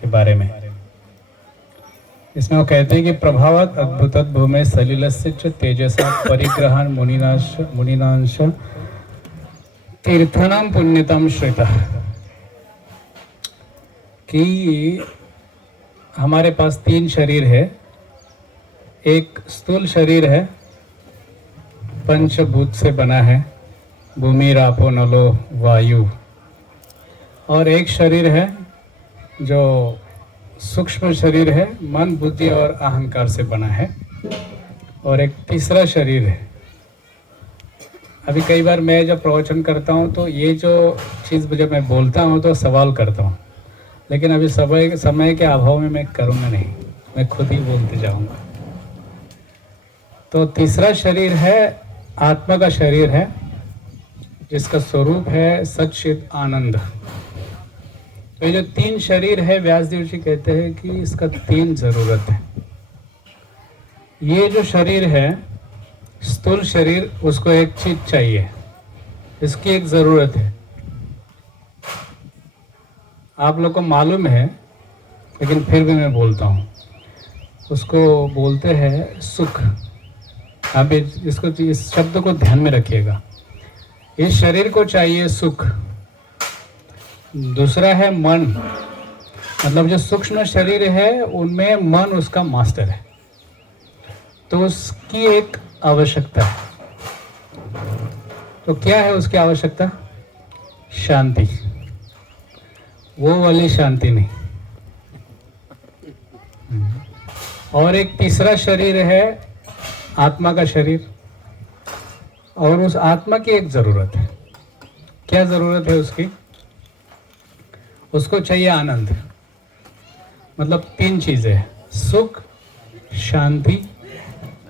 के बारे में। इसमें वो कहते हैं कि प्रभावात अद्भुतत भूमे सलिलस्य च तेजसा परिग्रहण मुनिनांश तीर्थनाम पुण्यतम श्रितः, कि हमारे पास 3 शरीर है। एक स्थूल शरीर है, पंचभूत से बना है, भूमि रापो नलो वायु। और एक शरीर है जो सूक्ष्म शरीर है, मन बुद्धि और अहंकार से बना है। और एक तीसरा शरीर है। अभी कई बार मैं जब प्रवचन करता हूँ तो ये जो चीज़ जब मैं बोलता हूँ तो सवाल करता हूँ, लेकिन अभी समय के अभाव में मैं करूँगा नहीं, मैं खुद ही बोलते जाऊँगा। तो तीसरा शरीर है आत्मा का शरीर है, जिसका स्वरूप है सच्चित आनंद। तो ये जो 3 शरीर है, व्यासदेव जी कहते हैं कि इसका 3 जरूरत है। ये जो शरीर है स्थूल शरीर, उसको एक चीज चाहिए, इसकी एक जरूरत है। आप लोग को मालूम है लेकिन फिर भी मैं बोलता हूँ, उसको बोलते हैं सुख। आप इस शब्द को ध्यान में रखिएगा। इस शरीर को चाहिए सुख। दूसरा है मन, मतलब जो सूक्ष्म शरीर है उनमें मन उसका मास्टर है, तो उसकी एक आवश्यकता है। तो क्या है उसकी आवश्यकता? शांति। वो वाली शांति नहीं। और एक तीसरा शरीर है आत्मा का शरीर, और उस आत्मा की एक जरूरत है। क्या जरूरत है उसकी? उसको चाहिए आनंद। मतलब 3 चीजें, सुख, शांति,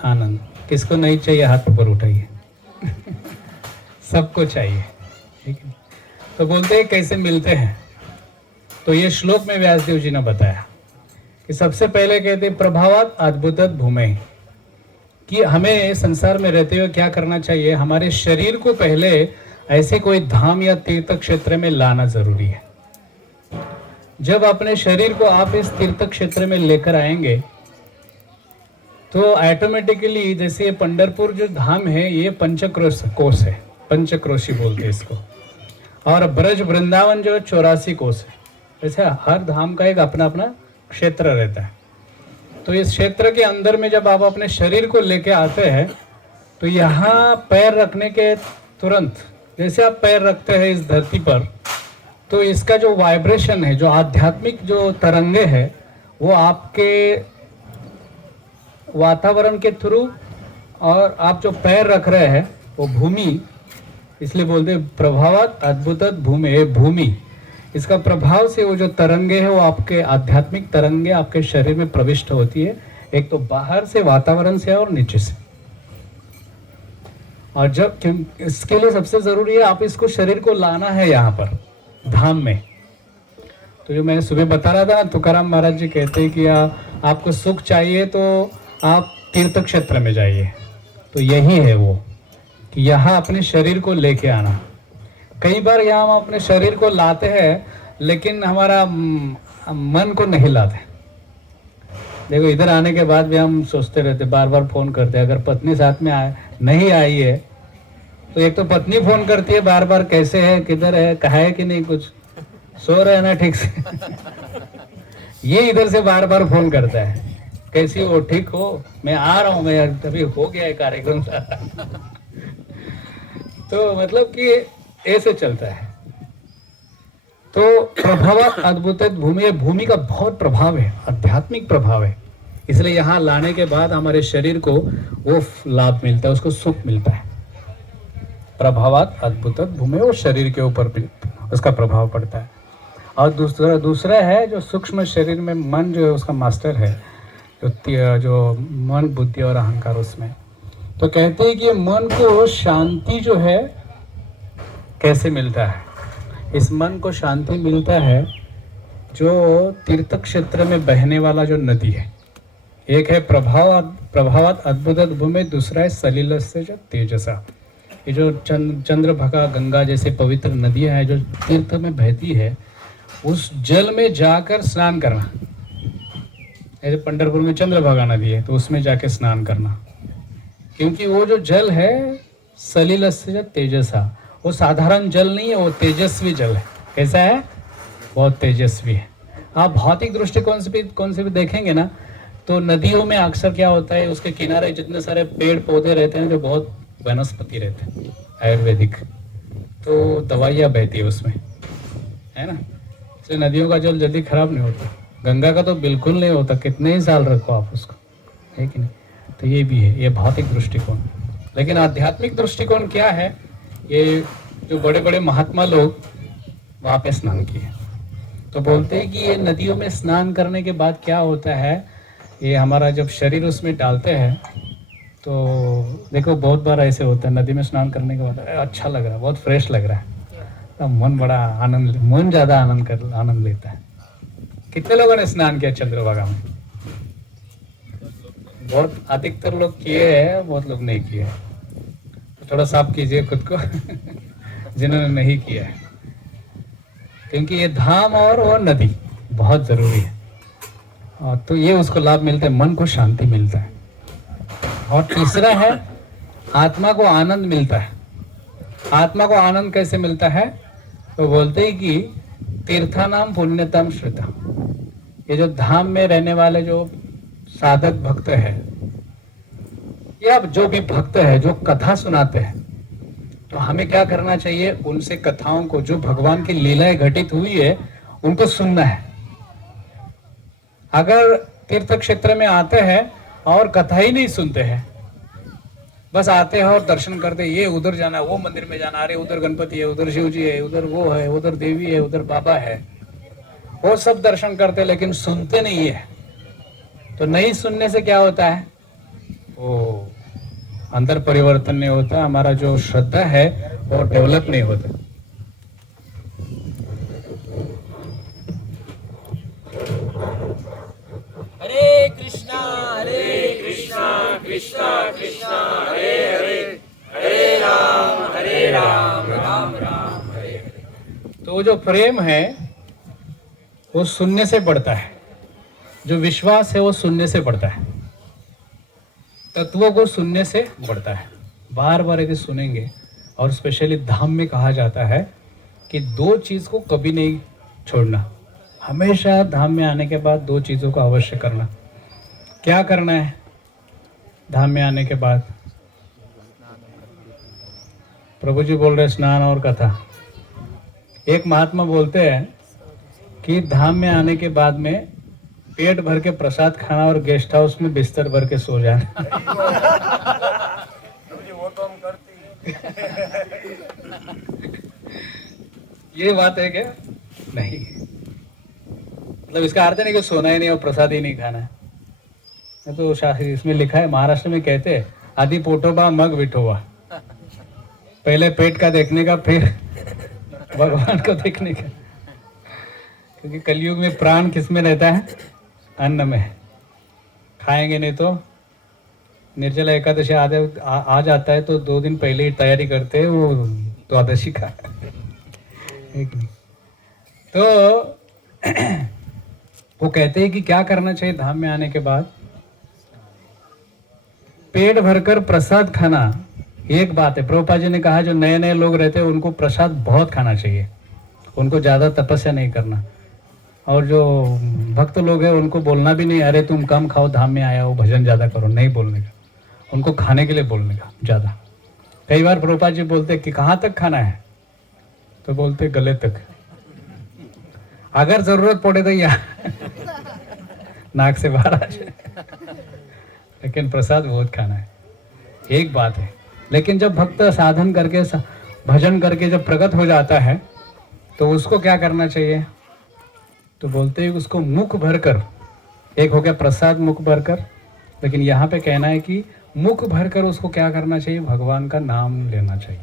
आनंद। किसको नहीं चाहिए हाथ ऊपर उठाइए। सबको चाहिए, ठीक है। तो बोलते हैं कैसे मिलते हैं, तो ये श्लोक में व्यासदेव जी ने बताया कि सबसे पहले कहते हैं प्रभावात अद्भुतत भूमे, कि हमें संसार में रहते हुए क्या करना चाहिए। हमारे शरीर को पहले ऐसे कोई धाम या तीर्थ क्षेत्र में लाना जरूरी है। जब अपने शरीर को आप इस तीर्थ क्षेत्र में लेकर आएंगे तो ऑटोमेटिकली, जैसे ये पंढरपुर जो धाम है ये पंचक्रोश कोस है, पंचक्रोशी बोलते हैं इसको। और ब्रज वृंदावन जो 84 कोस है। वैसे हर धाम का एक अपना अपना क्षेत्र रहता है। तो इस क्षेत्र के अंदर में जब आप अपने शरीर को लेके आते हैं तो यहाँ पैर रखने के तुरंत जैसे आप पैर रखते हैं इस धरती पर, तो इसका जो वाइब्रेशन है, जो आध्यात्मिक जो तरंगे है, वो आपके वातावरण के थ्रू, और आप जो पैर रख रहे हैं वो भूमि, इसलिए बोलते हैं प्रभावात अद्भुतत भूमि। भूमि इसका प्रभाव से वो जो तरंगे हैं वो आपके आध्यात्मिक तरंगे आपके शरीर में प्रविष्ट होती है। एक तो बाहर से वातावरण से और नीचे से। और जब इसके लिए सबसे जरूरी है आप इसको शरीर को लाना है यहाँ पर धाम में। तो जो मैंने सुबह बता रहा था, तुकाराम महाराज जी कहते हैं कि आपको सुख चाहिए तो आप तीर्थ क्षेत्र में जाइए। तो यही है वो कि यहाँ अपने शरीर को लेके आना। कई बार यहाँ हम अपने शरीर को लाते हैं लेकिन हमारा मन को नहीं लाते। देखो इधर आने के बाद भी हम सोचते रहते, बार बार फोन करते हैं। अगर पत्नी साथ में नहीं आई है तो एक तो पत्नी फोन करती है बार बार, कैसे है, किधर है, कहा है कि नहीं, कुछ सो रहे हैं ना ठीक से। ये इधर से बार बार फोन करता है, कैसी हो, ठीक हो, मैं आ रहा हूँ, मैं अभी हो गया है कार्यक्रम सारा। तो मतलब कि ऐसे चलता है। तो प्रभाव अद्भुत भूमि, भूमि का बहुत प्रभाव है, आध्यात्मिक प्रभाव है। इसलिए यहाँ लाने के बाद हमारे शरीर को वो लाभ मिलता है, उसको सुख मिलता है। प्रभावात अद्भुत भूमि, वो शरीर के ऊपर भी उसका प्रभाव पड़ता है। और दूसरा है जो सूक्ष्म शरीर में मन जो है उसका मास्टर है, जो मन बुद्धि और अहंकार उसमें। तो कहते हैं कि मन को शांति जो है कैसे मिलता है। इस मन को शांति मिलता है जो तीर्थ क्षेत्र में बहने वाला जो नदी है। एक है प्रभावात अद्भुत भूमि, दूसरा है सलिलस्य जो तेजसा। ये जो चंद्रभागा गंगा जैसे पवित्र नदियां हैं जो तीर्थ में बहती है, उस जल में जाकर स्नान करना। जैसे पंढरपुर में चंद्रभागा नदी है तो उसमें जाके स्नान करना, क्योंकि वो जो जल है सलिलस्य तेजसा, वो साधारण जल नहीं है, वो तेजस्वी जल है। कैसा है? बहुत तेजस्वी है। आप भौतिक दृष्टिकोण से भी कौन से भी देखेंगे ना, तो नदियों में अक्सर क्या होता है, उसके किनारे जितने सारे पेड़ पौधे रहते हैं जो बहुत वनस्पति रहते हैं आयुर्वेदिक, तो दवाइयाँ बहती है उसमें, है ना। इसलिए नदियों का जल जल्दी खराब नहीं होता। गंगा का तो बिल्कुल नहीं होता, कितने ही साल रखो आप उसको, है कि नहीं। तो ये भी है, ये भौतिक दृष्टिकोण। लेकिन आध्यात्मिक दृष्टिकोण क्या है, ये जो बड़े बड़े महात्मा लोग वहाँ पे स्नान किए, तो बोलते हैं कि ये नदियों में स्नान करने के बाद क्या होता है, ये हमारा जब शरीर उसमें डालते हैं तो देखो बहुत बार ऐसे होता है, नदी में स्नान करने के बाद अच्छा लग रहा है, बहुत फ्रेश लग रहा है, तो मन बड़ा मन ज़्यादा आनंद लेता है। कितने लोगों ने स्नान किया चंद्रभागा में? बहुत अधिकतर लोग किए हैं, बहुत लोग नहीं किए हैं। तो थोड़ा साफ कीजिए खुद को जिन्होंने नहीं किया है, क्योंकि ये धाम और वो नदी बहुत जरूरी है। और तो ये उसको लाभ मिलता है, मन को शांति मिलता है। और तीसरा है आत्मा को आनंद मिलता है। आत्मा को आनंद कैसे मिलता है? तो बोलते हैं कि तीर्थानाम पुण्यतम श्रुता, ये जो धाम में रहने वाले जो साधक भक्त है या जो भी भक्त है जो कथा सुनाते हैं, तो हमें क्या करना चाहिए, उनसे कथाओं को, जो भगवान की लीलाएं घटित हुई है उनको सुनना है। अगर तीर्थ क्षेत्र में आते हैं और कथा ही नहीं सुनते हैं, बस आते हैं और दर्शन करते, ये उधर जाना, वो मंदिर में जाना, अरे उधर गणपति है, उधर शिव जी है, उधर वो है, उधर देवी है, उधर बाबा है, वो सब दर्शन करते लेकिन सुनते नहीं है, तो नहीं सुनने से क्या होता है, वो अंदर परिवर्तन नहीं होता, हमारा जो श्रद्धा है वो डेवलप नहीं होता। हरे कृष्णा कृष्णा कृष्णा हरे हरे, हरे राम राम राम हरे हरे। तो जो प्रेम है वो सुनने से बढ़ता है, जो विश्वास है वो सुनने से बढ़ता है, तत्वों को सुनने से बढ़ता है। बार बार यदि सुनेंगे, और स्पेशली धाम में कहा जाता है कि दो चीज़ को कभी नहीं छोड़ना, हमेशा धाम में आने के बाद दो चीज़ों को अवश्य करना। क्या करना है धाम में आने के बाद? प्रभु जी बोल रहे स्नान और कथा। एक महात्मा बोलते हैं कि धाम में आने के बाद में पेट भर के प्रसाद खाना और गेस्ट हाउस में बिस्तर भर के सो जाना। ये बात है क्या? नहीं, मतलब इसका अर्थ नहीं कि सोना ही नहीं और प्रसाद ही नहीं खाना है। तो शास्त्री इसमें लिखा है, महाराष्ट्र में कहते हैं आदि पोटोबा मग विठोबा, पहले पेट का देखने का, फिर भगवान को देखने का। क्योंकि कलयुग में प्राण किस में रहता है? अन्न में। खाएंगे नहीं तो निर्जला एकादशी आ जाता है तो 2 दिन पहले ही तैयारी करते हैं वो द्वादशी का। तो वो कहते हैं कि क्या करना चाहिए धाम में आने के बाद? पेट भरकर प्रसाद खाना एक बात है। प्रभुपाद जी ने कहा जो नए नए लोग रहते हैं उनको प्रसाद बहुत खाना चाहिए, उनको ज़्यादा तपस्या नहीं करना। और जो भक्त लोग हैं उनको बोलना भी नहीं, अरे तुम कम खाओ, धाम में आया हो, भजन ज़्यादा करो, नहीं बोलने का, उनको खाने के लिए बोलने का ज़्यादा। कई बार प्रभुपाद जी बोलते कि कहाँ तक खाना है, तो बोलते गले तक, अगर ज़रूरत पड़े तो यहाँ नाक से बाहर आ जाए, लेकिन प्रसाद बहुत खाना है। एक बात है, लेकिन जब भक्त साधन करके भजन करके जब प्रकट हो जाता है तो उसको क्या करना चाहिए? तो बोलते हैं उसको मुख भरकर, एक हो गया प्रसाद मुख भरकर, लेकिन यहाँ पे कहना है कि मुख भरकर उसको क्या करना चाहिए? भगवान का नाम लेना चाहिए।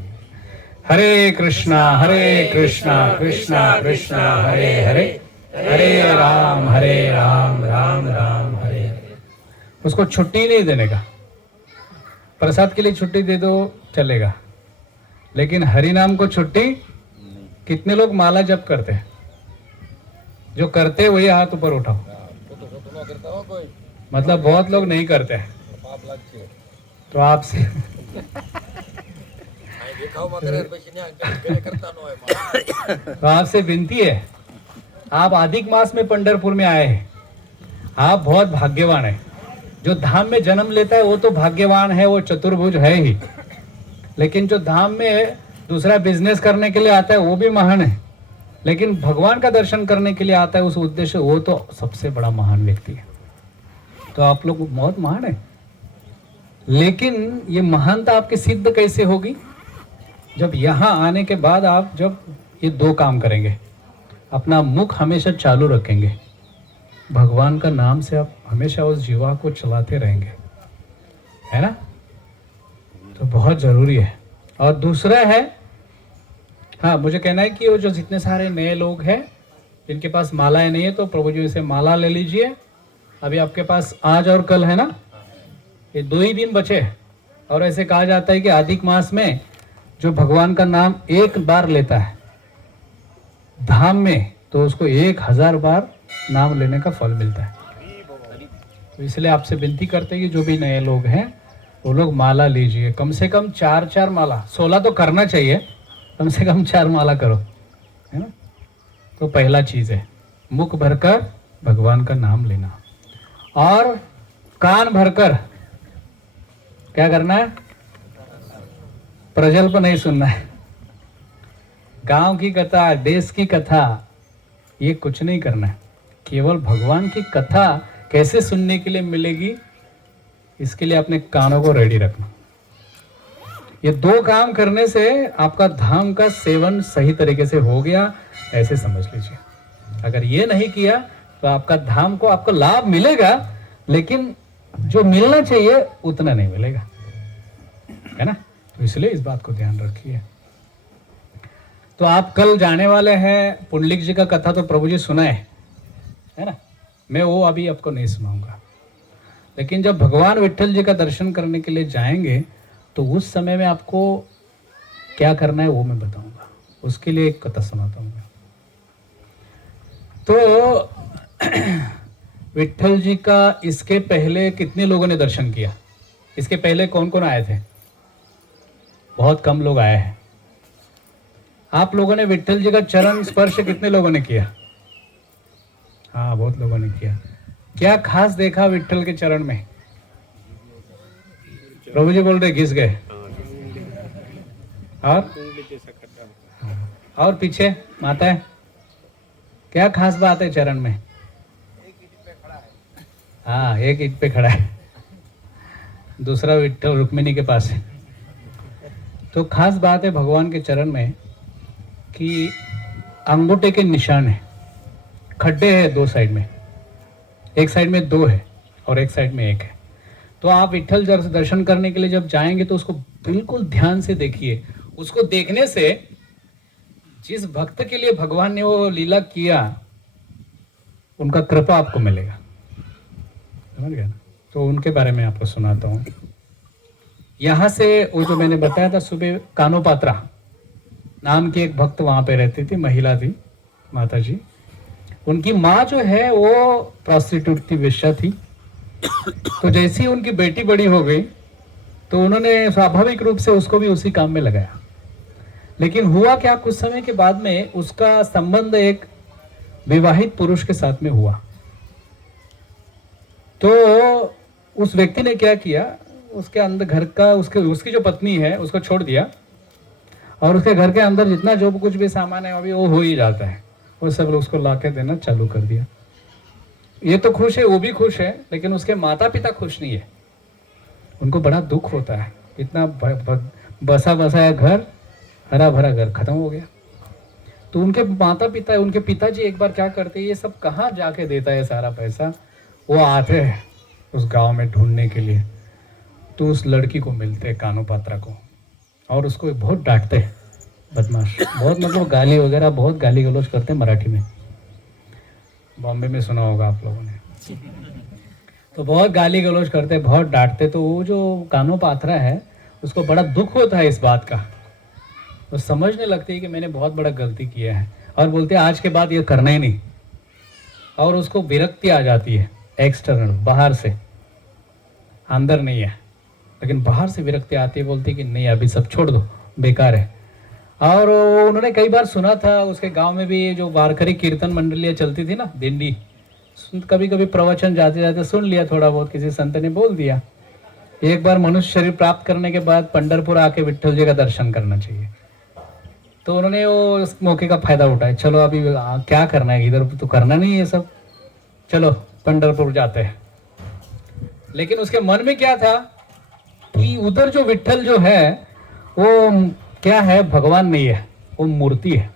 हरे कृष्णा कृष्णा कृष्णा हरे हरे, हरे राम राम राम हरे हरे। उसको छुट्टी नहीं देने का। प्रसाद के लिए छुट्टी दे दो चलेगा, लेकिन हरि नाम को छुट्टी। कितने लोग माला जप करते हैं? जो करते हैं वही हाथ ऊपर उठाओ। मतलब बहुत लोग नहीं करते हैं। तो आपसे तो आपसे विनती है, आप अधिक मास में पंढरपुर में आए हैं, आप बहुत भाग्यवान है। जो धाम में जन्म लेता है वो तो भाग्यवान है, वो चतुर्भुज है ही। लेकिन जो धाम में दूसरा बिजनेस करने के लिए आता है वो भी महान है, लेकिन भगवान का दर्शन करने के लिए आता है उस उद्देश्य, वो तो सबसे बड़ा महान व्यक्ति है। तो आप लोग बहुत महान है, लेकिन ये महानता आपकी सिद्ध कैसे होगी? जब यहाँ आने के बाद आप जब ये दो काम करेंगे, अपना मुख हमेशा चालू रखेंगे, भगवान का नाम से आप हमेशा उस जीवा को चलाते रहेंगे, है ना? तो बहुत जरूरी है। और दूसरा है, हाँ मुझे कहना है कि वो जो जितने सारे नए लोग हैं जिनके पास मालाएं नहीं है, तो प्रभु जी से माला ले लीजिए। अभी आपके पास आज और कल है ना, ये 2 ही दिन बचे। और ऐसे कहा जाता है कि अधिक मास में जो भगवान का नाम एक बार लेता है धाम में, तो उसको 1000 बार नाम लेने का फल मिलता है। तो इसलिए आपसे विनती करते हैं कि जो भी नए लोग हैं वो लोग माला लीजिए, कम से कम 4 माला, 16 तो करना चाहिए, कम से कम 4 माला करो, है ना? तो पहला चीज है मुख भरकर भगवान का नाम लेना, और कान भरकर क्या करना है? प्रजल्प नहीं सुनना है। गांव की कथा, देश की कथा, ये कुछ नहीं करना है। केवल भगवान की कथा कैसे सुनने के लिए मिलेगी, इसके लिए अपने कानों को रेडी रखना। ये 2 काम करने से आपका धाम का सेवन सही तरीके से हो गया, ऐसे समझ लीजिए। अगर ये नहीं किया तो आपका धाम को आपको लाभ मिलेगा, लेकिन जो मिलना चाहिए उतना नहीं मिलेगा, है ना? तो इसलिए इस बात को ध्यान रखिए। तो आप कल जाने वाले हैं, पुंडलिक जी का कथा तो प्रभु जी सुना है ना? मैं वो अभी आपको नहीं सुनाऊंगा, लेकिन जब भगवान विट्ठल जी का दर्शन करने के लिए जाएंगे तो उस समय में आपको क्या करना है वो मैं बताऊंगा। उसके लिए एक कथा सुनाता हूँ। तो विट्ठल जी का इसके पहले कितने लोगों ने दर्शन किया? इसके पहले कौन कौन आए थे? बहुत कम लोग आए हैं। आप लोगों ने विट्ठल जी का चरण स्पर्श कितने लोगों ने किया? हाँ, बहुत लोगों ने किया। क्या खास देखा विट्ठल के चरण में? प्रभु जी बोल रहे घिस गए। और पीछे माता है, क्या खास बात है चरण में? हाँ, एक ईंट पे खड़ा है, दूसरा विट्ठल रुक्मिणी के पास है। तो खास बात है भगवान के चरण में कि अंगूठे के निशान है, खड्डे हैं 2 साइड में, एक साइड में 2 है और एक साइड में 1 है। तो आप विट्ठल दर्शन करने के लिए जब जाएंगे तो उसको बिल्कुल ध्यान से देखिए। उसको देखने से जिस भक्त के लिए भगवान ने वो लीला किया, उनका कृपा आपको मिलेगा, समझ गया ना? तो उनके बारे में आपको सुनाता हूँ। यहाँ से वो जो मैंने बताया था सुबह, कानोपात्रा नाम की एक भक्त वहां पे रहती थी, महिला थी, माता जी। उनकी माँ जो है वो प्रोस्टिट्यूट थी, वेश्या थी। तो जैसे ही उनकी बेटी बड़ी हो गई तो उन्होंने स्वाभाविक रूप से उसको भी उसी काम में लगाया। लेकिन हुआ क्या, कुछ समय के बाद में उसका संबंध एक विवाहित पुरुष के साथ में हुआ। तो उस व्यक्ति ने क्या किया, उसके अंदर घर का उसकी जो पत्नी है उसको छोड़ दिया, और उसके घर के अंदर जितना जो कुछ भी सामान है अभी वो हो ही जाता है, वो सब उसको ला के देना चालू कर दिया। ये तो खुश है, वो भी खुश है, लेकिन उसके माता पिता खुश नहीं है। उनको बड़ा दुख होता है, इतना बसा बसाया घर, हरा भरा घर खत्म हो गया। तो उनके माता पिता, उनके पिताजी एक बार क्या करते हैं, ये सब कहाँ जाके देता है सारा पैसा? वो आते हैं उस गांव में ढूंढने के लिए, तो उस लड़की को मिलते हैं, कानोपात्रा को, और उसको बहुत डांटते हैं, बदमाश, बहुत मतलब गाली वगैरह, बहुत गाली गलौज करते हैं मराठी में। बॉम्बे में सुना होगा आप लोगों ने। तो बहुत गाली गलौज करते, बहुत डांटते। तो वो जो कानोपात्रा है उसको बड़ा दुख होता है इस बात का। वो समझने लगती है कि मैंने बहुत बड़ा गलती किया है, और बोलते हैं आज के बाद ये करना ही नहीं, और उसको विरक्ति आ जाती है, एक्सटर्नल, बाहर से, अंदर नहीं है, लेकिन बाहर से विरक्ति आती है, बोलती है कि नहीं अभी सब छोड़ दो, बेकार है। और उन्होंने कई बार सुना था, उसके गांव में भी जो वारकरी कीर्तन मंडलियाँ चलती थी ना, दिंडी, कभी कभी प्रवचन जाते जाते सुन लिया, थोड़ा बहुत किसी संत ने बोल दिया, एक बार मनुष्य शरीर प्राप्त करने के बाद पंढरपुर आके विट्ठल जी का दर्शन करना चाहिए। तो उन्होंने वो उस मौके का फायदा उठाया, चलो अभी क्या करना है, इधर तो करना नहीं है सब, चलो पंढरपुर जाते हैं। लेकिन उसके मन में क्या था कि उधर जो विट्ठल जो है वो क्या है, भगवान नहीं है, वो मूर्ति है,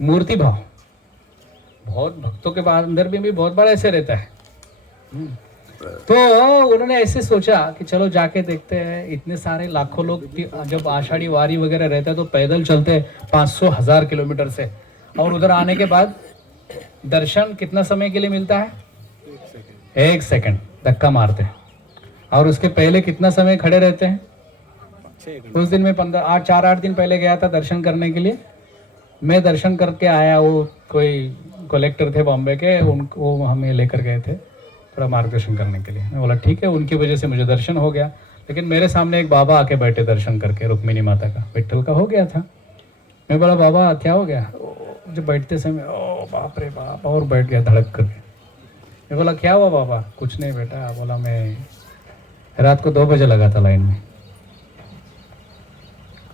मूर्ति भाव। बहुत भक्तों के बाद अंदर भी बहुत बार ऐसे रहता है। तो उन्होंने ऐसे सोचा कि चलो जाके देखते हैं, इतने सारे लाखों लोग जब आषाढ़ी वारी वगैरह रहता है तो पैदल चलते 500,000 किलोमीटर से, और उधर आने के बाद दर्शन कितना समय के लिए मिलता है, 1 सेकंड धक्का मारते हैं, और उसके पहले कितना समय खड़े रहते हैं। उस दिन में 4-8 दिन पहले गया था दर्शन करने के लिए, मैं दर्शन करके आया, वो कोई कलेक्टर थे बॉम्बे के, उनको हमें लेकर गए थे थोड़ा मार्गदर्शन करने के लिए। मैं बोला ठीक है, उनकी वजह से मुझे दर्शन हो गया। लेकिन मेरे सामने एक बाबा आके बैठे दर्शन करके, रुक्मिणी माता का, विट्ठल का हो गया था। मैं बोला बाबा क्या हो गया, जब बैठते समय ओ बाप रे बाप, और बैठ गया धड़क करके। मैं बोला क्या हुआ बाबा, कुछ नहीं बेटा। बोला मैं रात को 2 बजे लगा था लाइन में,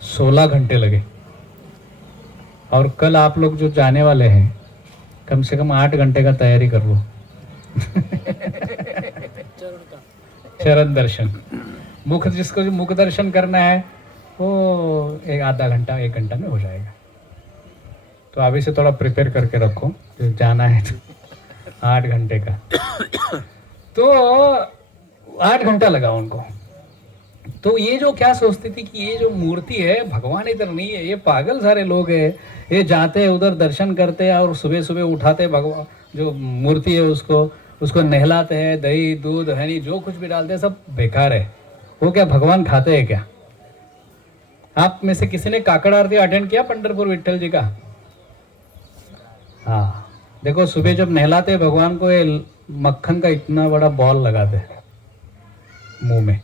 16 घंटे लगे, और कल आप लोग जो जाने वाले हैं कम से कम 8 घंटे का तैयारी कर लो। चरण दर्शन, मुख, जिसको जो मुख दर्शन करना है वो आधा घंटा 1 घंटा में हो जाएगा। तो अभी से थोड़ा प्रिपेयर करके रखो, जो जाना है तो 8 घंटे का। तो 8 घंटा लगा उनको। तो ये जो क्या सोचती थी कि ये जो मूर्ति है भगवान इधर नहीं है, ये पागल सारे लोग हैं, ये जाते हैं उधर दर्शन करते हैं और सुबह सुबह उठाते भगवान जो मूर्ति है उसको नहलाते हैं, दही दूध हनी जो कुछ भी डालते हैं सब बेकार है। वो क्या भगवान खाते हैं क्या? आप में से किसी ने काकड़ आरती अटेंड किया पंढरपुर विट्ठल जी का? हाँ, देखो सुबह जब नहलाते हैं भगवान को, ये मक्खन का इतना बड़ा बॉल लगाते हैं मुंह में।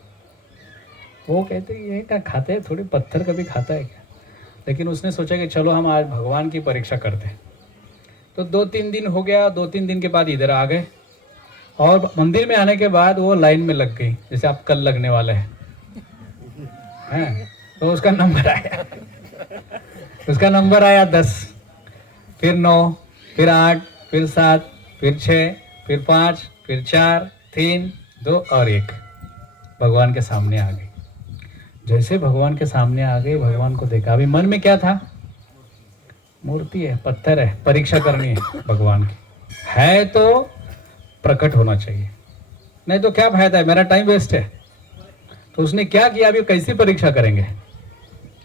वो कहते हैं ये क्या खाते हैं, थोड़ी पत्थर कभी खाता है क्या? लेकिन उसने सोचा कि चलो हम आज भगवान की परीक्षा करते हैं। तो 2-3 दिन हो गया, 2-3 दिन के बाद इधर आ गए, और मंदिर में आने के बाद वो लाइन में लग गई, जैसे आप कल लगने वाले हैं। तो उसका नंबर आया, उसका नंबर आया 10, फिर 9, फिर 8, फिर 7, फिर 6, फिर 5, फिर 4, 3, 2 और 1 भगवान के सामने आ गई। जैसे भगवान के सामने आ गई, भगवान को देखा। अभी मन में क्या था? मूर्ति है, पत्थर है, परीक्षा करनी है भगवान की है तो प्रकट होना चाहिए, नहीं तो क्या फायदा है, मेरा टाइम वेस्ट है। तो उसने क्या किया, अभी कैसी परीक्षा करेंगे?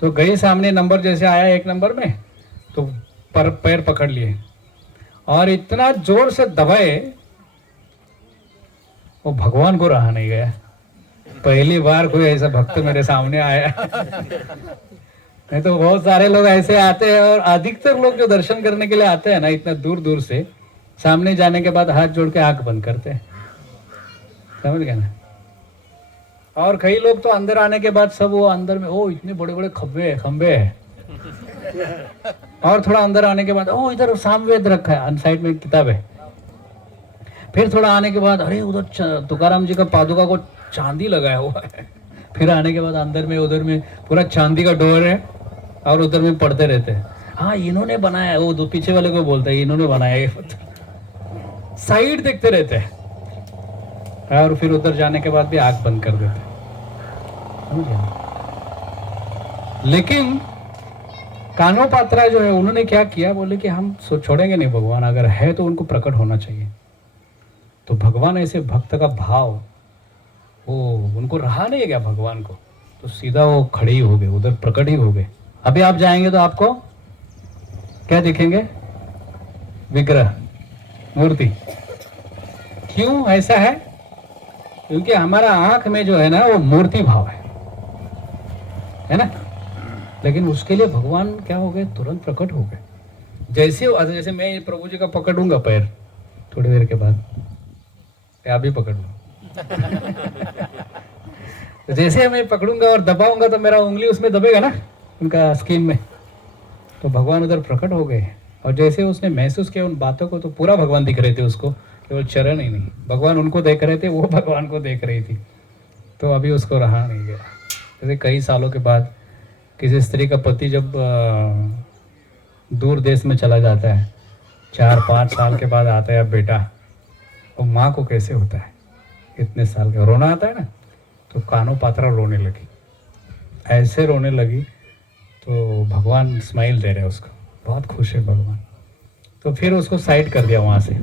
तो गई सामने, नंबर जैसे आया 1 नंबर में, तो पैर पकड़ लिए और इतना जोर से दबाए, वो भगवान को रहा नहीं गया। पहली बार कोई ऐसा भक्त मेरे सामने आया। नहीं तो बहुत सारे लोग ऐसे आते हैं, और अधिकतर लोग जो दर्शन करने के लिए आते हैं ना इतना दूर दूर से, सामने जाने के बाद हाथ जोड़ के आंख बंद करते हैं, समझ गए ना? और कई लोग तो अंदर आने के बाद सब वो अंदर में, ओ इतने बड़े बड़े खंबे हैं, और थोड़ा अंदर आने के बाद ओ इधर सामवेद रखा है, अन साइड में किताब है। फिर थोड़ा आने के बाद अरे उधर तुकाराम जी का पादुका को चांदी लगाया हुआ है। फिर आने के बाद अंदर में उधर में पूरा चांदी का डोर है, और उधर में पढ़ते रहते हैं, हाँ इन्होंने बनाया है। वो दो पीछे वाले को बोलता है इन्होंने बनाया है। साइड देखते रहते हैं, और फिर उधर जाने के बाद भी आंख बंद कर देते हैं, समझ गए? लेकिन कानो पात्रा जो है उन्होंने क्या किया, बोले कि हम छोड़ेंगे नहीं भगवान, अगर है तो उनको प्रकट होना चाहिए। तो भगवान ऐसे भक्त का भाव, वो उनको रहा नहीं गया भगवान को, तो सीधा वो खड़े ही हो गए, उधर प्रकट ही हो गए। अभी आप जाएंगे तो आपको क्या दिखेंगे? विग्रह, मूर्ति। क्यों ऐसा है? क्योंकि हमारा आंख में जो है ना वो मूर्ति भाव है ना। लेकिन उसके लिए भगवान क्या हो गए? तुरंत प्रकट हो गए। जैसे मैं प्रभु जी का पकड़ूंगा पैर, थोड़ी देर के बाद आप भी पकड़ लो। तो जैसे मैं पकड़ूंगा और दबाऊंगा तो मेरा उंगली उसमें दबेगा ना, उनका स्किन में, तो भगवान उधर प्रकट हो गए। और जैसे उसने महसूस किया उन बातों को, तो पूरा भगवान दिख रहे थे उसको, केवल चरण ही नहीं, भगवान उनको देख रहे थे, वो भगवान को देख रही थी। तो अभी उसको रहा नहीं गया। जैसे कई सालों के बाद किसी स्त्री का पति जब दूर देश में चला जाता है, 4-5 साल के बाद आता है अब बेटा, तो माँ को कैसे होता है, इतने साल का रोना आता है ना, तो कानों पात्रा रोने लगी, ऐसे रोने लगी। तो भगवान स्माइल दे रहे हैं उसको, बहुत खुश है भगवान। तो फिर उसको साइड कर दिया, वहाँ से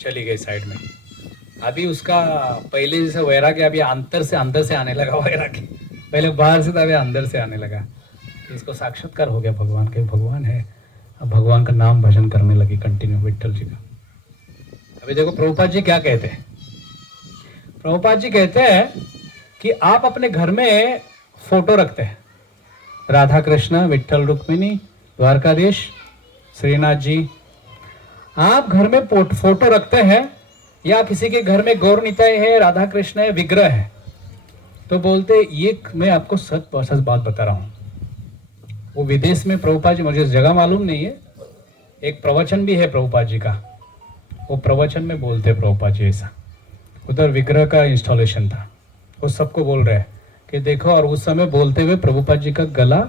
चली गई साइड में। अभी उसका पहले जैसा वैराग्य अभी अंदर से आने लगा वैराग्य, पहले बाहर से था, अभी अंदर से आने लगा। इसको साक्षात्कार हो गया भगवान के, भगवान है। अब भगवान का नाम भजन करने लगी कंटिन्यू, विट्ठल जी का। अभी देखो प्रभुपाद जी क्या कहते हैं। प्रभुपाद जी कहते हैं कि आप अपने घर में फोटो रखते हैं, राधा कृष्ण, विट्ठल रुक्मिणी, द्वारकाधीश, श्रीनाथ जी, आप घर में फोटो रखते हैं, या किसी के घर में गौर निताय है, राधा कृष्ण है, विग्रह है, तो बोलते ये मैं आपको सच बात बता रहा हूँ। वो विदेश में प्रभुपाद जी, मुझे जगह मालूम नहीं है, एक प्रवचन भी है प्रभुपाद जी का, वो प्रवचन में बोलते प्रभुपाद जी ऐसा, उधर विग्रह का इंस्टॉलेशन था, वो सबको बोल रहे हैं कि देखो, और उस समय बोलते हुए प्रभुपाद जी का गला,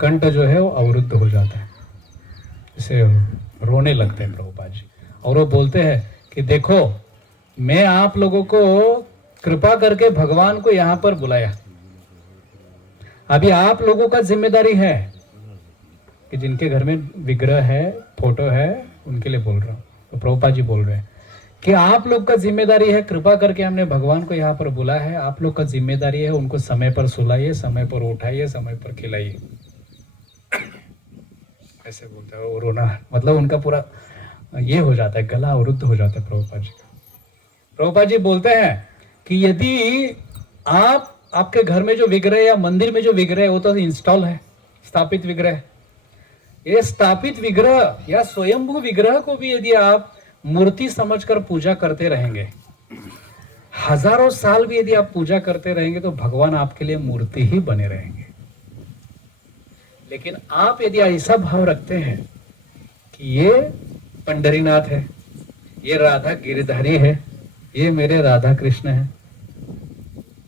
कंठ जो है वो अवरुद्ध हो जाता है, जैसे रोने लगते हैं प्रभुपाद जी। और वो बोलते हैं कि देखो, मैं आप लोगों को कृपा करके भगवान को यहाँ पर बुलाया, अभी आप लोगों का जिम्मेदारी है कि जिनके घर में विग्रह है, फोटो है, उनके लिए बोल रहा हूँ। तो प्रभुपाद जी बोल रहे हैं कि आप लोग का जिम्मेदारी है, कृपा करके हमने भगवान को यहाँ पर बुलाया है, आप लोग का जिम्मेदारी है उनको समय पर सुलाइए, समय पर उठाइए, समय पर खिलाइए। ऐसे बोलता है वो, रोना मतलब उनका पूरा ये हो जाता है, गला अवरुद्ध हो जाता है प्रभुपाद जी का। प्रभुपाद जी बोलते हैं कि यदि आपके घर में जो विग्रह या मंदिर में जो विग्रह है वो तो इंस्टॉल है, स्थापित विग्रह है, ये स्थापित विग्रह या स्वयंभू विग्रह को भी यदि आप मूर्ति समझकर पूजा करते रहेंगे, हजारों साल भी यदि आप पूजा करते रहेंगे, तो भगवान आपके लिए मूर्ति ही बने रहेंगे। लेकिन आप यदि ऐसा भाव रखते हैं कि ये पंडरीनाथ है, ये राधा गिरधारी है, ये मेरे राधा कृष्ण है,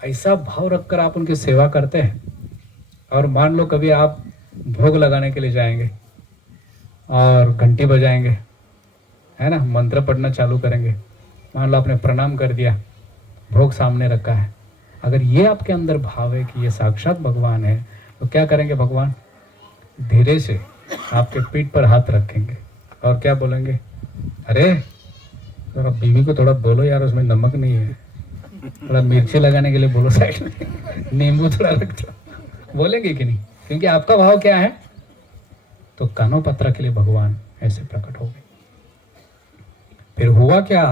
ऐसा भाव रखकर आप उनकी सेवा करते हैं, और मान लो कभी आप भोग लगाने के लिए जाएंगे और घंटी बजाएंगे, है ना, मंत्र पढ़ना चालू करेंगे, मान लो आपने प्रणाम कर दिया, भोग सामने रखा है, अगर ये आपके अंदर भाव है कि ये साक्षात भगवान है, तो क्या करेंगे भगवान, धीरे से आपके पीठ पर हाथ रखेंगे और क्या बोलेंगे, अरे थोड़ा बीवी को थोड़ा बोलो यार, उसमें नमक नहीं है, थोड़ा मिर्ची लगाने के लिए बोलो साइड में, नींबू थोड़ा रख दो, बोलेंगे कि नहीं, क्योंकि आपका भाव क्या है। तो कानों पत्रा के लिए भगवान ऐसे प्रकट हो गए। फिर हुआ क्या,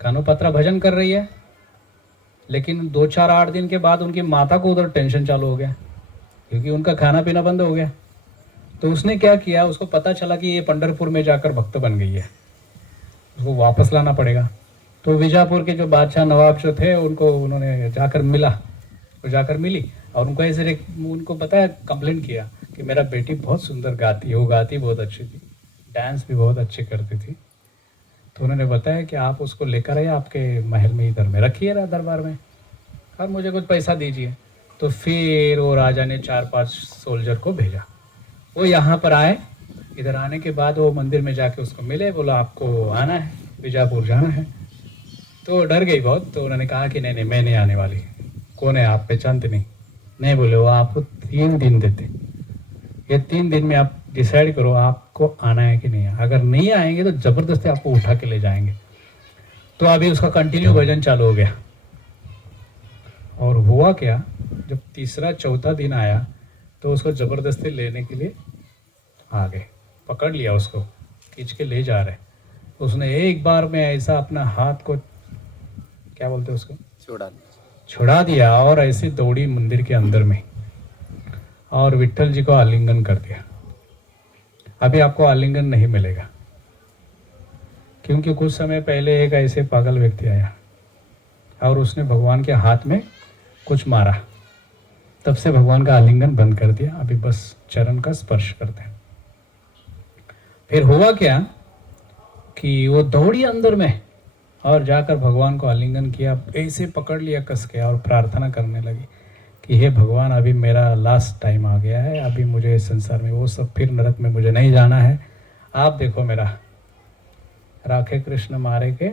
कानों पत्रा भजन कर रही है, लेकिन 2-4-8 दिन के बाद उनकी माता को उधर टेंशन चालू हो गया, क्योंकि उनका खाना पीना बंद हो गया। तो उसने क्या किया, उसको पता चला कि ये पंढरपुर में जाकर भक्त बन गई है, उसको वापस लाना पड़ेगा। तो विजापुर के जो बादशाह नवाब जो थे, उन्होंने जाकर मिला, वो जाकर मिली और उनको ऐसे उनको बताया, कंप्लेंट किया कि मेरा बेटी बहुत सुंदर गाती है, वो गाती बहुत अच्छी थी, डांस भी बहुत अच्छी करती थी। तो उन्होंने बताया कि आप उसको लेकर आइए, आपके महल में इधर में रखिए दरबार में, और मुझे कुछ पैसा दीजिए। तो फिर वो राजा ने 4-5 सोल्जर को भेजा, वो यहाँ पर आए। इधर आने के बाद वो मंदिर में जाके उसको मिले, बोला आपको आना है, बीजापुर जाना है। तो डर गई बहुत, तो उन्होंने कहा कि नहीं नहीं मैं नहीं आने वाली। कौन है आप, पहचानते नहीं? नहीं बोले, वो आपको 3 दिन देते, ये 3 दिन में आप डिसाइड करो आपको आना है कि नहीं है, अगर नहीं आएंगे तो जबरदस्ती आपको उठा के ले जाएंगे। तो अभी उसका कंटिन्यू भजन चालू हो गया। और हुआ क्या, जब 3-4 दिन आया तो उसको जबरदस्ती लेने के लिए आ गए, पकड़ लिया उसको, खींच के ले जा रहे। उसने एक बार में ऐसा अपना हाथ को क्या बोलते उसको छुड़ा दिया और ऐसे दौड़ी मंदिर के अंदर में और विट्ठल जी को आलिंगन कर दिया। अभी आपको आलिंगन नहीं मिलेगा, क्योंकि कुछ समय पहले एक ऐसे पागल व्यक्ति आया और उसने भगवान के हाथ में कुछ मारा, तब से भगवान का आलिंगन बंद कर दिया, अभी बस चरण का स्पर्श करते हैं। फिर हुआ क्या कि वो दौड़ी अंदर में और जाकर भगवान को आलिंगन किया, ऐसे पकड़ लिया कस के और प्रार्थना करने लगी कि हे भगवान, अभी मेरा लास्ट टाइम आ गया है, अभी मुझे इस संसार में वो सब फिर नरक में मुझे नहीं जाना है। आप देखो मेरा, राखे कृष्ण मारे के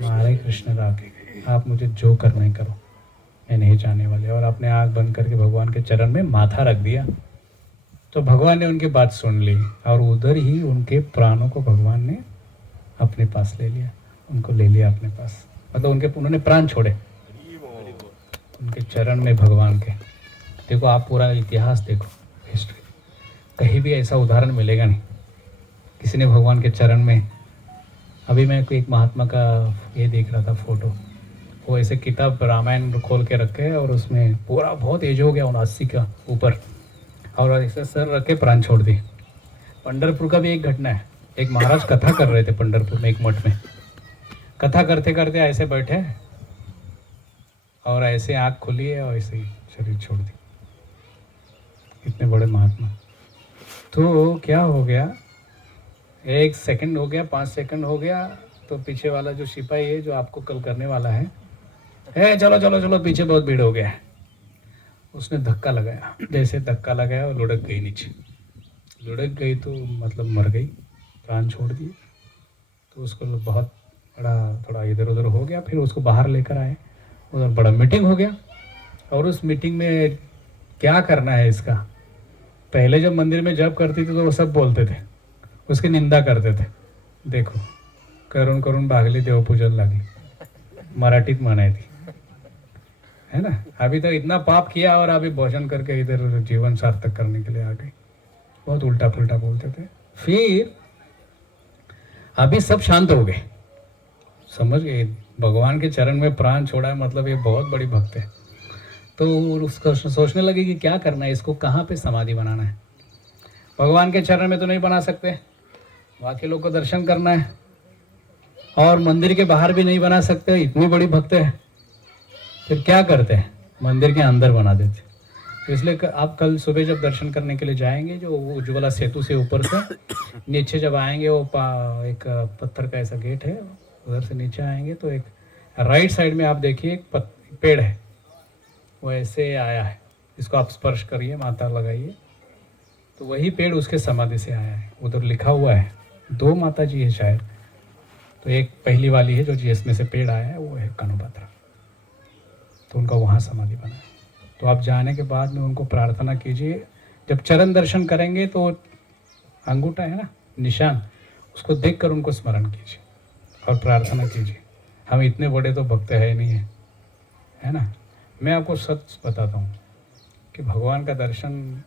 मारे कृष्ण राखे, आप मुझे जो करना ही करो, मैं नहीं जाने वाले। और अपने आँख बंद करके भगवान के चरण में माथा रख दिया। तो भगवान ने उनकी बात सुन ली और उधर ही उनके प्राणों को भगवान ने अपने पास ले लिया, उनको ले लिया अपने पास, मतलब उन्होंने प्राण छोड़े उनके चरण में भगवान के। देखो आप पूरा इतिहास देखो, हिस्ट्री, कहीं भी ऐसा उदाहरण मिलेगा नहीं किसी ने भगवान के चरण में। अभी मैं एक महात्मा का ये देख रहा था फोटो, वो ऐसे किताब रामायण खोल के रखे है और उसमें पूरा बहुत एज हो गया 79 का ऊपर, और ऐसे सर रख के प्राण छोड़ दी। पंढरपुर का भी एक घटना है, एक महाराज कथा कर रहे थे पंढरपुर में एक मठ में, कथा करते करते ऐसे बैठे और ऐसे आँख खुली है और ऐसे ही शरीर छोड़ दी। इतने बड़े महात्मा। तो क्या हो गया, 1 सेकंड हो गया, 5 सेकंड हो गया, तो पीछे वाला जो सिपाही है जो आपको कल करने वाला है, चलो चलो चलो, पीछे बहुत भीड़ हो गया है, उसने धक्का लगाया। जैसे धक्का लगाया और लुढ़क गई नीचे, लुढ़क गई तो मतलब मर गई, प्राण छोड़ दिए। तो उसको बहुत बड़ा थोड़ा इधर उधर हो गया, फिर उसको बाहर लेकर आए, उधर बड़ा मीटिंग हो गया। और उस मीटिंग में क्या करना है इसका, पहले जब मंदिर में जप करती थी तो वो सब बोलते थे, उसकी निंदा करते थे। देखो करून करून भागली देवपूजन लागली, मराठीत म्हणाय थी, है ना। अभी तक इतना पाप किया और अभी भोजन करके इधर जीवन सार्थक करने के लिए आ गई, बहुत उल्टा पुल्टा बोलते थे। फिर अभी सब शांत हो गए, समझ गए भगवान के चरण में प्राण छोड़ा है, मतलब ये बहुत बड़ी भक्त है। तो उसको सोचने लगे कि क्या करना है, इसको कहाँ पे समाधि बनाना है। भगवान के चरण में तो नहीं बना सकते, वहाँ के लोग को दर्शन करना है, और मंदिर के बाहर भी नहीं बना सकते, इतनी बड़ी भक्त है। फिर क्या करते हैं, मंदिर के अंदर बना देते। तो इसलिए आप कल सुबह जब दर्शन करने के लिए जाएंगे, जो उज्ज्वला सेतु से ऊपर से नीचे जब आएंगे, वो एक पत्थर का ऐसा गेट है, उधर से नीचे आएंगे तो एक राइट साइड में आप देखिए एक पेड़ है, वो ऐसे आया है, इसको आप स्पर्श करिए, माथा लगाइए, तो वही पेड़ उसके समाधि से आया है। उधर लिखा हुआ है, 2 माता जी है शायद, तो एक पहली वाली है जो जिसमें से पेड़ आया है वो है कानोपात्रा, तो उनका वहाँ समाधि बना है। तो आप जाने के बाद में उनको प्रार्थना कीजिए, जब चरण दर्शन करेंगे तो अंगूठा है ना निशान, उसको देखकर उनको स्मरण कीजिए और प्रार्थना कीजिए। हम इतने बड़े तो भक्त है नहीं है ना। मैं आपको सच बताता हूँ कि भगवान का दर्शन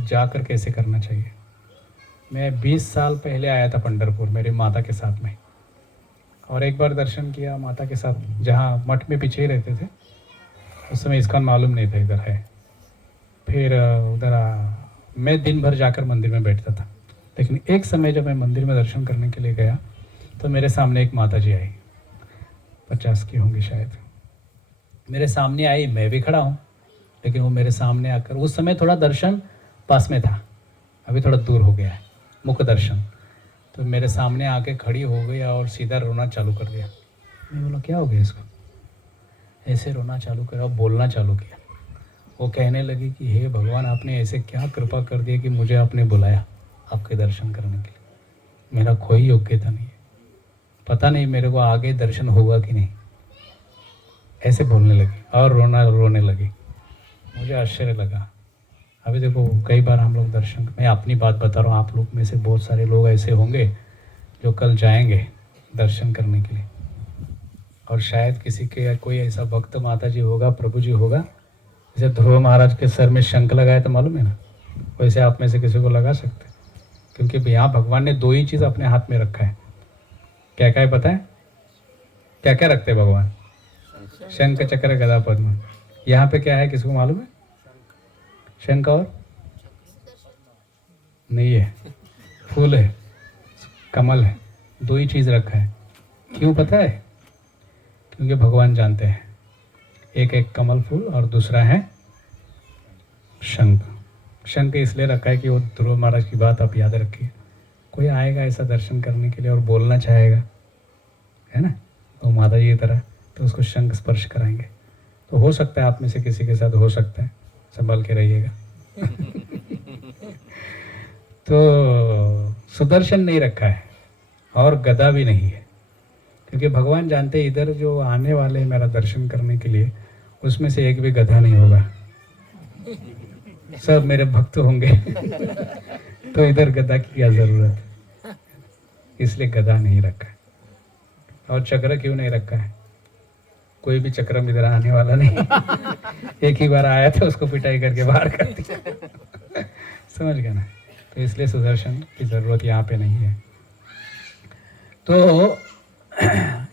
जाकर कैसे करना चाहिए। मैं 20 साल पहले आया था पंढरपुर मेरी माता के साथ में, और एक बार दर्शन किया माता के साथ, जहाँ मठ में पीछे ही रहते थे, उस समय इसका मालूम नहीं था इधर है। फिर उधर मैं दिन भर जाकर मंदिर में बैठता था, लेकिन एक समय जब मैं मंदिर में दर्शन करने के लिए गया तो मेरे सामने एक माता जी आई, 50 की होंगी शायद, मेरे सामने आई, मैं भी खड़ा हूँ, लेकिन वो मेरे सामने आकर, उस समय थोड़ा दर्शन पास में था, अभी थोड़ा दूर हो गया है मुख्य दर्शन, तो मेरे सामने आके खड़ी हो गई और सीधा रोना चालू कर दिया। मैं बोला क्या हो गया इसको, ऐसे रोना चालू करा और बोलना चालू किया। वो कहने लगी कि हे भगवान, आपने ऐसे क्या कृपा कर दिया कि मुझे आपने बुलाया आपके दर्शन करने के लिए, मेरा कोई योग्यता नहीं है, पता नहीं मेरे को आगे दर्शन होगा कि नहीं। ऐसे बोलने लगी और रोने लगी। मुझे आश्चर्य लगा। अभी देखो कई बार हम लोग दर्शन, मैं अपनी बात बता रहा हूँ, आप लोग में से बहुत सारे लोग ऐसे होंगे जो कल जाएंगे दर्शन करने के लिए, और शायद किसी के कोई ऐसा भक्त माता जी होगा, प्रभु जी होगा, जैसे ध्रुव महाराज के सर में शंख लगाया तो मालूम है ना, वैसे आप में से किसी को लगा सकते, क्योंकि यहाँ भगवान ने 2 ही चीज़ अपने हाथ में रखा है। क्या क्या है पता है, क्या क्या रखते हैं भगवान, शंख चक्र गदा पद्म। यहाँ पे क्या है किसी को मालूम है, शंख और नहीं है, फूल है, कमल है, दो ही चीज़ रखा है। क्यों पता है? क्योंकि भगवान जानते हैं, एक एक कमल फूल और दूसरा है शंख। शंख इसलिए रखा है कि वो ध्रुव महाराज की बात आप याद रखिए। कोई आएगा ऐसा दर्शन करने के लिए और बोलना चाहेगा, है ना, तो माता जी की तरह, तो उसको शंख स्पर्श कराएंगे। तो हो सकता है आप में से किसी के साथ हो सकता है, संभाल के रहिएगा। तो सुदर्शन नहीं रखा है और गदा भी नहीं है, क्योंकि भगवान जानते हैं इधर जो आने वाले हैं मेरा दर्शन करने के लिए, उसमें से एक भी गधा नहीं होगा, सब मेरे भक्त होंगे। तो इधर गदा की क्या जरूरत है, इसलिए गदा नहीं रखा है। और चक्र क्यों नहीं रखा है? कोई भी चक्रम इधर आने वाला नहीं। एक ही बार आया था, उसको पिटाई करके बाहर कर दिया। समझ गया ना? तो इसलिए सुदर्शन की जरूरत यहाँ पे नहीं है। तो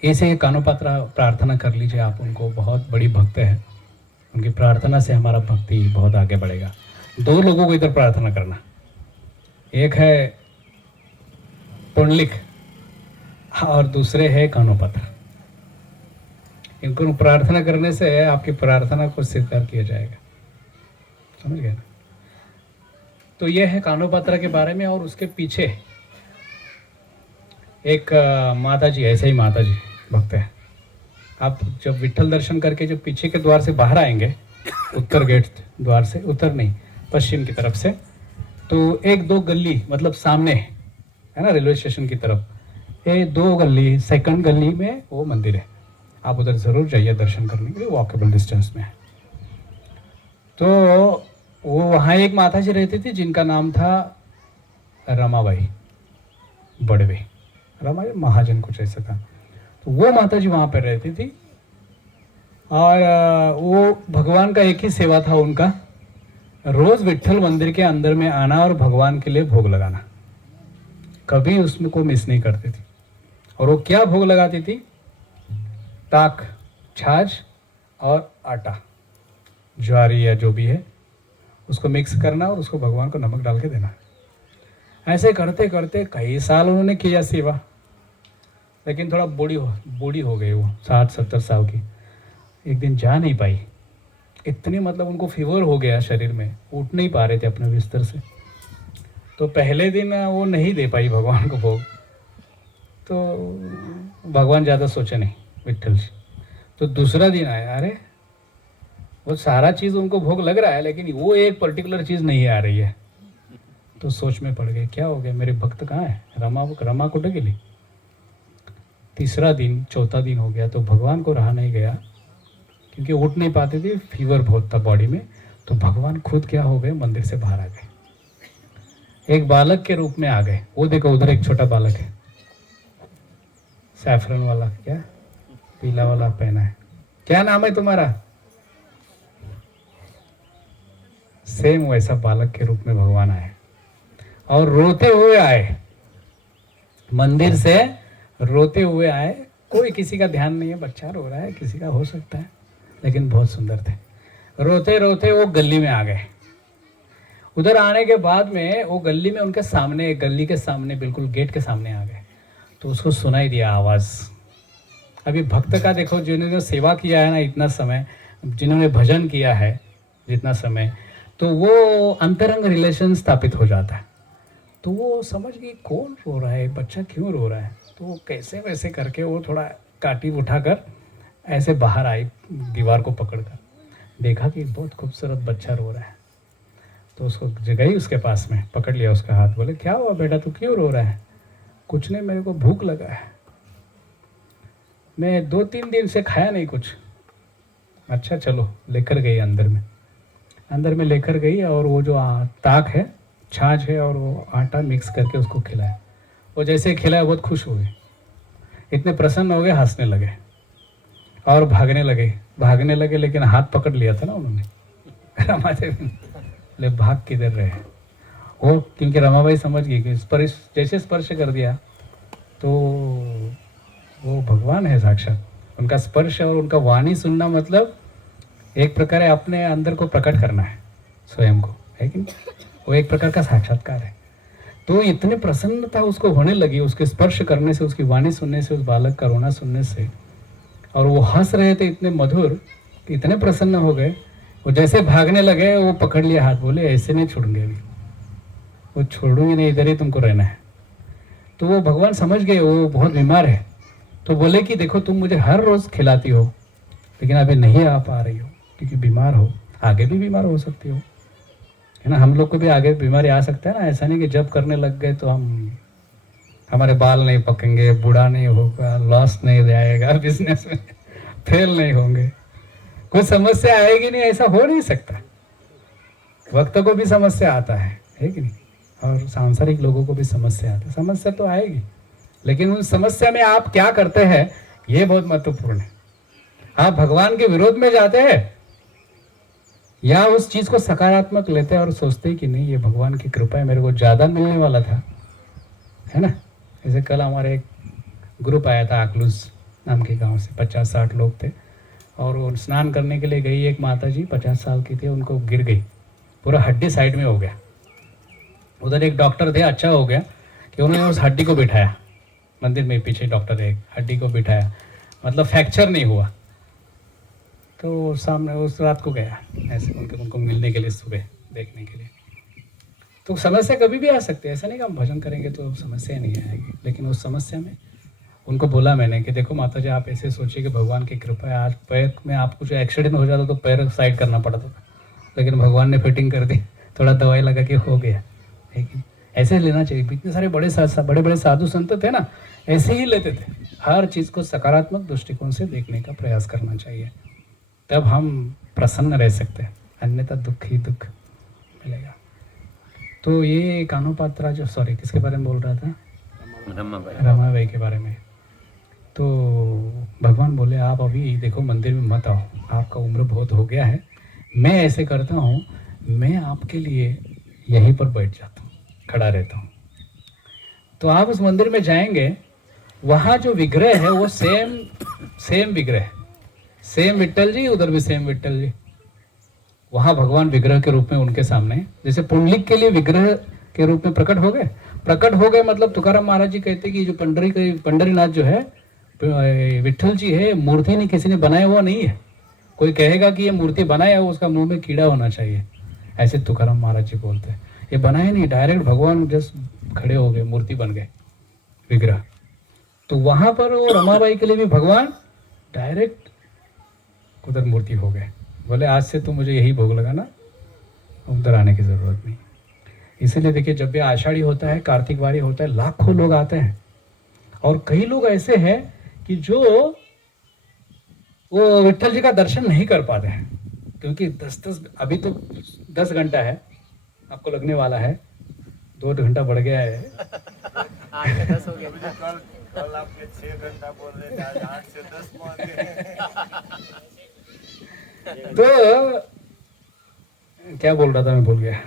ऐसे कानोपात्रा प्रार्थना कर लीजिए आप, उनको बहुत बड़ी भक्त है, उनकी प्रार्थना से हमारा भक्ति बहुत आगे बढ़ेगा। दो लोगों को इधर प्रार्थना करना, एक है पुंडलिक और दूसरे है कानोपात्र। इनको प्रार्थना करने से आपकी प्रार्थना को स्वीकार किया जाएगा। समझ गए ना? तो ये है कानोपात्रा के बारे में। और उसके पीछे एक माता जी, ऐसे ही माता जी भक्त है। आप जब विठल दर्शन करके जब पीछे के द्वार से बाहर आएंगे, उत्तर गेट द्वार से, उत्तर नहीं पश्चिम की तरफ से, तो एक दो गली मतलब सामने है ना, रेलवे स्टेशन की तरफ, ये दो गली, सेकंड गली में वो मंदिर है। आप उधर ज़रूर जाइए दर्शन करने के लिए, वॉकेबल डिस्टेंस में है। तो वो वहाँ एक माता जी रहती थी जिनका नाम था रमाबाई बड़वे, रमाबाई महाजन कुछ ऐसा था। तो वो माता जी वहाँ पर रहती थी और वो भगवान का एक ही सेवा था उनका, रोज़ विठल मंदिर के अंदर में आना और भगवान के लिए भोग लगाना। कभी उसमें को मिस नहीं करती थी। और वो क्या भोग लगाती थी? ताक, छाछ और आटा, ज्वारी या जो भी है, उसको मिक्स करना और उसको भगवान को नमक डाल के देना। ऐसे करते करते कई साल उन्होंने किया सेवा, लेकिन थोड़ा बूढ़ी हो गई वो, 60-70 साल की। एक दिन जा नहीं पाई, इतनी मतलब उनको फीवर हो गया शरीर में, उठ नहीं पा रहे थे अपने बिस्तर से। तो पहले दिन वो नहीं दे पाई भगवान को भोग, तो भगवान ज़्यादा सोचे नहीं विठल जी। तो दूसरा दिन आया, अरे वो सारा चीज़ उनको भोग लग रहा है, लेकिन वो एक पर्टिकुलर चीज़ नहीं आ रही है। तो सोच में पड़ गए, क्या हो गया, मेरे भक्त कहाँ है, रमा कुठे गेली। तीसरा दिन, चौथा दिन हो गया, तो भगवान को रहा नहीं गया, क्योंकि उठ नहीं पाते थे, फीवर बहुत था बॉडी में। तो भगवान खुद क्या हो गए, मंदिर से बाहर आ गए, एक बालक के रूप में आ गए। वो देखो उधर एक छोटा बालक है, सैफरन वाला, क्या पीला वाला पहना है, क्या नाम है तुम्हारा? सेम वैसा बालक के रूप में भगवान आए और रोते हुए आए, मंदिर से रोते हुए आए। कोई किसी का ध्यान नहीं है, बच्चा रो रहा है, किसी का हो सकता है, लेकिन बहुत सुंदर थे। रोते रोते वो गली में आ गए। उधर आने के बाद में वो गली में उनके सामने, गली के सामने, बिल्कुल गेट के सामने आ गए। तो उसको सुनाई दिया आवाज़। अभी भक्त का देखो, जिन्होंने सेवा किया है ना इतना समय, जिन्होंने भजन किया है जितना समय, तो वो अंतरंग रिलेशन स्थापित हो जाता है। तो वो समझ गई कौन रो रहा है, बच्चा क्यों रो रहा है। तो वो कैसे वैसे करके वो थोड़ा काटी उठाकर ऐसे बाहर आई, दीवार को पकड़कर देखा कि बहुत खूबसूरत बच्चा रो रहा है। तो उसको गई उसके पास में, पकड़ लिया उसका हाथ, बोले क्या हुआ बेटा, तू क्यों रो रहा है? कुछ नहीं, मेरे को भूख लगा है, मैं 2-3 दिन से खाया नहीं कुछ। अच्छा चलो, लेकर गई अंदर में लेकर गई और वो जो ताक है, छाछ है और वो आटा मिक्स करके उसको खिलाया। वो जैसे खिलाया बहुत खुश हो गए, इतने प्रसन्न हो गए, हंसने लगे और भागने लगे, लेकिन हाथ पकड़ लिया था ना उन्होंने, रमादेवी ने। बोले भाग किधर रहे वो, क्योंकि रमाबाई समझ गई कि स्पर्श, जैसे स्पर्श कर दिया तो वो भगवान है साक्षात। उनका स्पर्श और उनका वाणी सुनना मतलब एक प्रकार है अपने अंदर को प्रकट करना है, स्वयं को, है कि नहीं? वो एक प्रकार का साक्षात्कार है। तो इतने प्रसन्नता उसको होने लगी उसके स्पर्श करने से, उसकी वाणी सुनने से, उस बालक का रोना सुनने से, और वो हंस रहे थे इतने मधुर कि इतने प्रसन्न हो गए। वो जैसे भागने लगे वो पकड़ लिया हाथ, बोले ऐसे नहीं छोड़ेंगे अभी, वो छोड़ूंगी नहीं, इधर ही तुमको रहना है। तो वो भगवान समझ गए वो बहुत बीमार है, तो बोले कि देखो तुम मुझे हर रोज खिलाती हो लेकिन अभी नहीं आ पा रही हो क्योंकि बीमार हो, आगे भी बीमार हो सकती हो, है ना। हम लोग को भी आगे बीमारी आ सकता है ना। ऐसा नहीं कि जब करने लग गए तो हमारे बाल नहीं पकेंगे, बूढ़ा नहीं होगा, लॉस नहीं जाएगा, बिजनेस में फेल नहीं होंगे, कोई समस्या आएगी नहीं, ऐसा हो नहीं सकता। वक्त को भी समस्या आता है कि नहीं, और सांसारिक लोगों को भी समस्या आता है। समस्या तो आएगी, लेकिन उस समस्या में आप क्या करते हैं ये बहुत महत्वपूर्ण है। आप भगवान के विरोध में जाते हैं या उस चीज को सकारात्मक लेते हैं और सोचते हैं कि नहीं ये भगवान की कृपा है, मेरे को ज्यादा मिलने वाला था, है ना। जैसे कल हमारे एक ग्रुप आया था अकलूज नाम के गांव से, 50-60 लोग थे, और वो स्नान करने के लिए गई एक माता जी 50 साल की थी, उनको गिर गई, पूरा हड्डी साइड में हो गया। उधर एक डॉक्टर थे, अच्छा हो गया कि उन्होंने उस हड्डी को बिठाया, मंदिर में पीछे डॉक्टर है, हड्डी को बिठाया, मतलब फ्रैक्चर नहीं हुआ। तो सामने उस रात को गया ऐसे उनको मिलने के लिए, सुबह देखने के लिए। तो समस्या कभी भी आ सकती है, ऐसा नहीं कि हम भजन करेंगे तो समस्या नहीं आएगी, लेकिन उस समस्या में उनको बोला मैंने कि देखो माता जी आप ऐसे सोचिए कि भगवान की कृपा है, आज पैर में आपको जो एक्सीडेंट हो जाता तो पैर साइड करना पड़ता था, लेकिन भगवान ने फिटिंग कर दी, थोड़ा दवाई लगा के हो गया। लेकिन ऐसे लेना चाहिए। इतने सारे बड़े बड़े साधु संत थे ना, ऐसे ही लेते थे, हर चीज़ को सकारात्मक दृष्टिकोण से देखने का प्रयास करना चाहिए, तब हम प्रसन्न रह सकते हैं, अन्यथा दुख ही दुख मिलेगा। तो ये कानोपात्रा जो, सॉरी किसके बारे में बोल रहा था, रमाबाई के बारे में। तो भगवान बोले आप अभी देखो मंदिर में मत आओ, आपका उम्र बहुत हो गया है, मैं ऐसे करता हूँ, मैं आपके लिए यहीं पर बैठ जाता हूँ, खड़ा रहता हूँ। तो आप उस मंदिर में जाएंगे, वहाँ जो विग्रह है वो सेम विग्रह, सेम विट्ठल जी, उधर भी सेम विट्ठल जी। वहाँ भगवान विग्रह के रूप में उनके सामने, जैसे पुंडलिक के लिए विग्रह के रूप में प्रकट हो गए। मतलब तुकाराम महाराज जी कहते कि जो पंडरीनाथ जो है, विट्ठल जी है, मूर्ति नहीं किसी ने बनाया हुआ नहीं है। कोई कहेगा कि ये मूर्ति बनाया है, उसका मुंह में कीड़ा होना चाहिए, ऐसे तुकाराम महाराज जी बोलते हैं। ये बनाए नहीं, डायरेक्ट भगवान जस्ट खड़े हो गए, मूर्ति बन गए विग्रह। तो वहां पर वो रमाबाई के लिए भी भगवान डायरेक्ट उधर मूर्ति हो गए। बोले आज से तो मुझे यही भोग लगाना, उधर आने की जरूरत नहीं। इसीलिए देखिए जब भी आषाढ़ी होता है, कार्तिक वारी होता है, लाखों लोग आते हैं। और कई लोग ऐसे हैं कि जो वो विट्ठल जी का दर्शन नहीं कर पाते हैं, क्योंकि 10 अभी तो 10 घंटा है, आपको लगने वाला है 2 घंटा बढ़ गया है। 8 से 10 हो गया। कल आपके 6 घंटा बोल रहे थे, आज 8 से 10 पहुंच गए। तो क्या बोल रहा था, मैं भूल गया।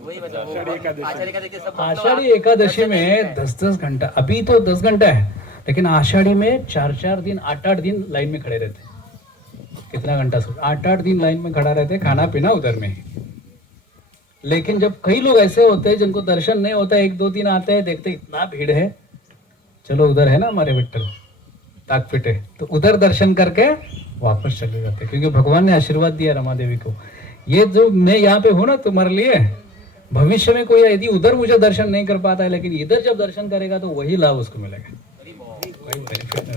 वही मतलब आषाढ़ी एकादशी में 10-10 घंटा, अभी तो 10 घंटा है, लेकिन आषाढ़ी में 4-4 दिन 8-8 दिन लाइन में खड़े रहते। कितना घंटा सोच, 8-8 दिन लाइन में खड़ा रहते, खाना पीना उधर में ही। लेकिन जब कई लोग ऐसे होते हैं जिनको दर्शन नहीं होता, 1-2 दिन आते हैं, देखते इतना भीड़ है, चलो उधर है ना हमारे विट्ठल ताकपिटे, तो उधर दर्शन करके वापस चले जाते, क्योंकि भगवान ने आशीर्वाद दिया रमा देवी को, ये जो मैं यहाँ पे हूँ ना तुम्हारे लिए, भविष्य में कोई यदि उधर मुझे दर्शन नहीं कर पाता है, लेकिन इधर जब दर्शन करेगा तो वही लाभ उसको मिलेगा, वही बेनिफिट।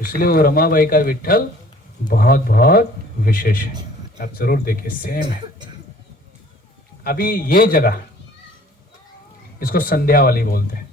इसलिए वो रमाबाई का विट्ठल बहुत बहुत विशेष है, आप जरूर देखिए, सेम है। अभी ये जगह इसको संध्या वाली बोलते हैं,